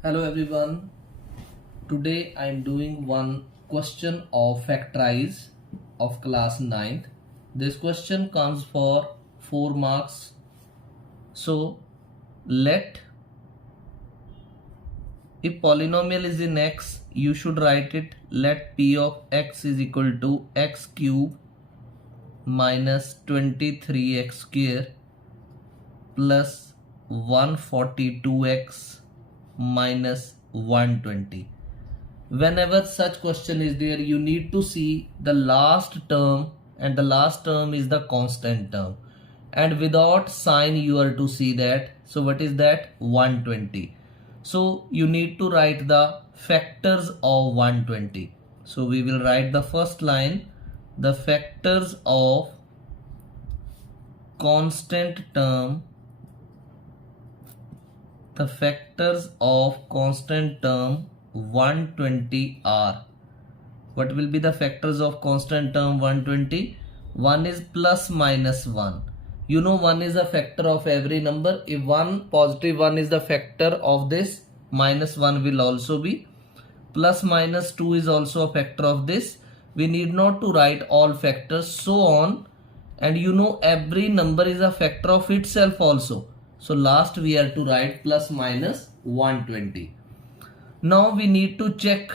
Hello everyone. Today I am doing one question of factorize of class 9th. This question comes for 4 marks. So let if polynomial is in x, you should write it let p of x is equal to x cube minus 23x square plus 142x minus 120. Whenever such question is there, you need to see the last term, and the last term is the constant term, and without sign you are to see that. So what is that? 120. So you need to write the factors of 120. So we will write the first line, the factors of constant term, the factors of constant term 120 are. What will be the factors of constant term 120? One is plus minus 1. You know 1 is a factor of every number. If one positive 1 is the factor of this, minus 1 will also be. Plus minus 2 is also a factor of this. We need not to write all factors, so on. And you know every number is a factor of itself also. So last we have to write plus minus 120. Now we need to check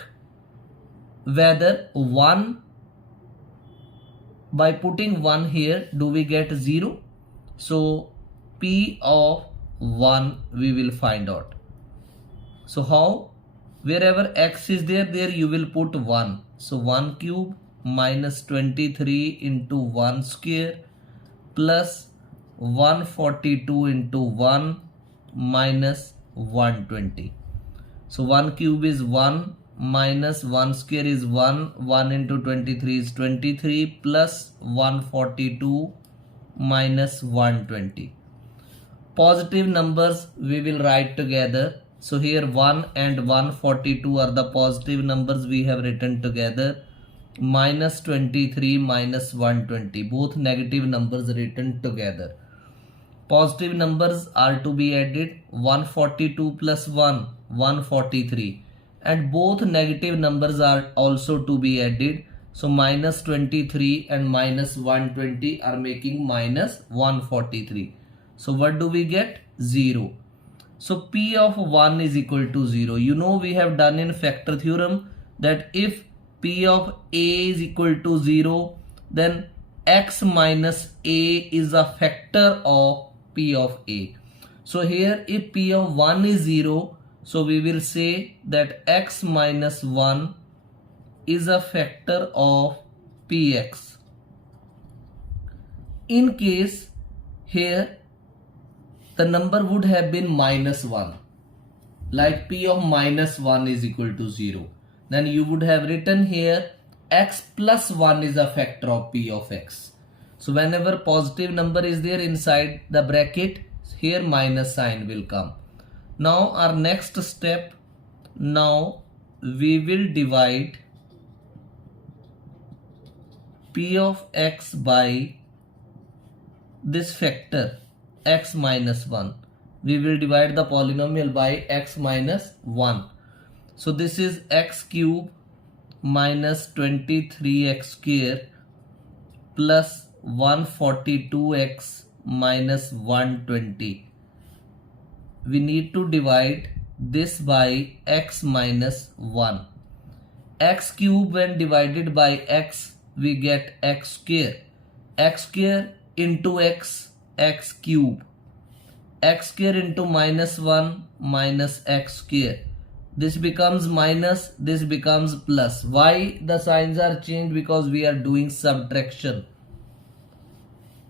whether 1, by putting 1 here, do we get 0? So p of 1 we will find out. So how? Wherever x is there, there you will put 1. So 1 cube minus 23 into 1 square plus 142 into 1 minus 120. So 1 cube is 1 minus 1 square is 1. 1 into 23 is 23 plus 142 minus 120. Positive numbers we will write together. So here 1 and 142 are the positive numbers we have written together. Minus 23 minus 120, both negative numbers written together. Positive numbers are to be added. 142 plus 1, 143, and both negative numbers are also to be added. So minus 23 and minus 120 are making minus 143. So what do we get? 0. So p of 1 is equal to 0. You know we have done in factor theorem that if p of a is equal to 0, then x minus a is a factor of p of a. So here if p of 1 is 0, so we will say that x minus 1 is a factor of px. In case here the number would have been minus 1, like p of minus 1 is equal to 0, then you would have written here x plus 1 is a factor of p of x. So whenever positive number is there inside the bracket, here minus sign will come. Now our next step, now we will divide p of x by this factor x minus 1. We will divide the polynomial by x minus 1. So this is x cube minus 23x square plus 142x minus 120. We need to divide this by x minus 1. X cube when divided by x, we get x square. X square into x, x cube. X square into minus 1 minus x square. This becomes minus, this becomes plus. Why the signs are changed? Because we are doing subtraction.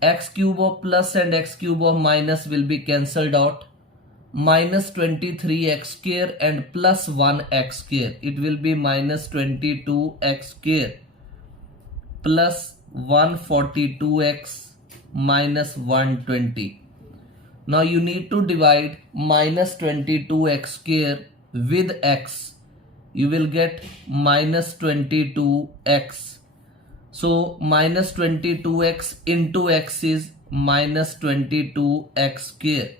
X cube of plus and x cube of minus will be cancelled out. Minus 23x square and plus 1x square. It will be minus 22x square plus 142x minus 120. Now you need to divide minus 22x square with x. You will get minus 22x. So minus 22x into x is minus 22x square.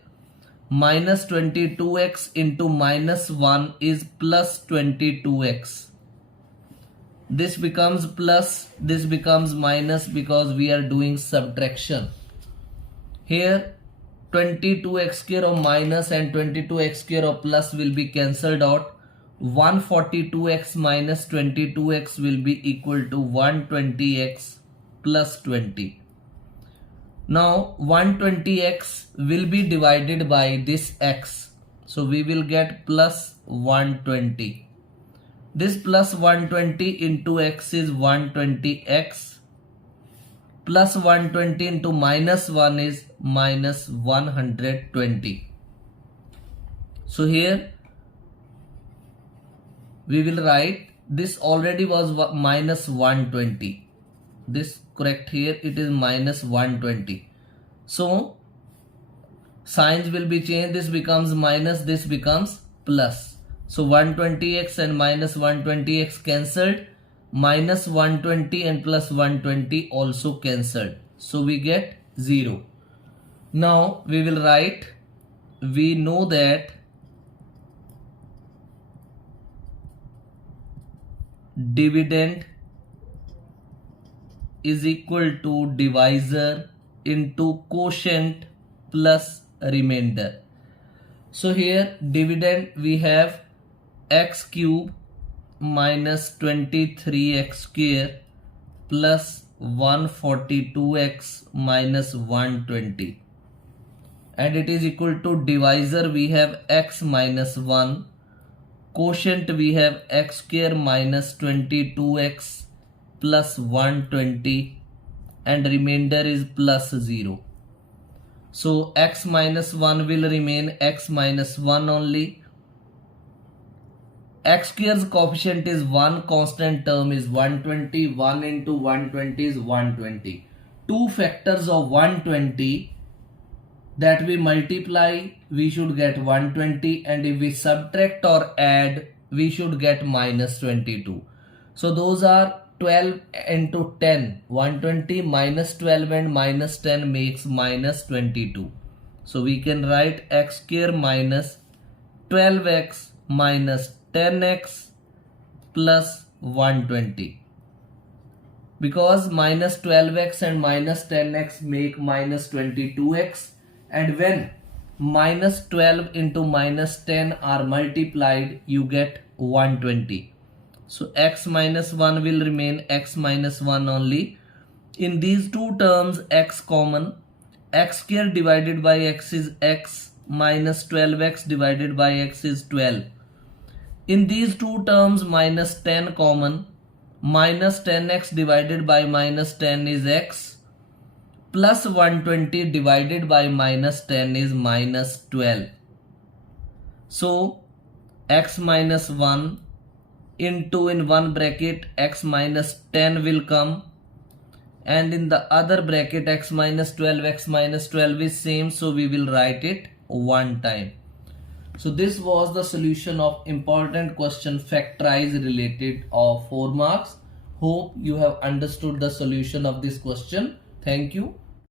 minus 22x into minus 1 is plus 22x. This becomes plus, this becomes minus because we are doing subtraction. Here 22x square of minus and 22x square of plus will be cancelled out. 142x minus 22x will be equal to 120x plus 20. Now 120x will be divided by this x. So we will get plus 120. This plus 120 into x is 120x. Plus 120 into minus 1 is minus 120. So here we will write this already was minus 120. This correct here, it is minus 120. So signs will be changed. This becomes minus, this becomes plus. So 120x and minus 120x cancelled. Minus 120 and plus 120 also cancelled. So we get 0. Now we will write, we know that dividend is equal to divisor into quotient plus remainder. So here dividend we have x cube minus 23x square plus 142x minus 120, and it is equal to divisor we have x minus 1, quotient we have x square minus 22x plus 120, and remainder is plus 0. So x minus 1 will remain x minus 1 only. X square's coefficient is 1, constant term is 120, 1 into 120 is 120. Two factors of 120 that we multiply, we should get 120, and if we subtract or add, we should get minus 22. So those are 12 into 10. 120 minus 12 and minus 10 makes minus 22. So we can write x square minus 12x minus 10x plus 120. Because minus 12x and minus 10x make minus 22x, and when minus 12 into minus 10 are multiplied, you get 120. So x minus 1 will remain x minus 1 only. In these two terms, x common. X square divided by x is x, minus 12x divided by x is 12. In these two terms, minus 10 common. Minus 10x divided by minus 10 is x, plus 120 divided by minus 10 is minus 12. So x minus 1 into, in one bracket x minus 10 will come, and in the other bracket x minus 12, x minus 12 is same, so we will write it one time. So this was the solution of important question factorize related of 4 marks. Hope you have understood the solution of this question. Thank you.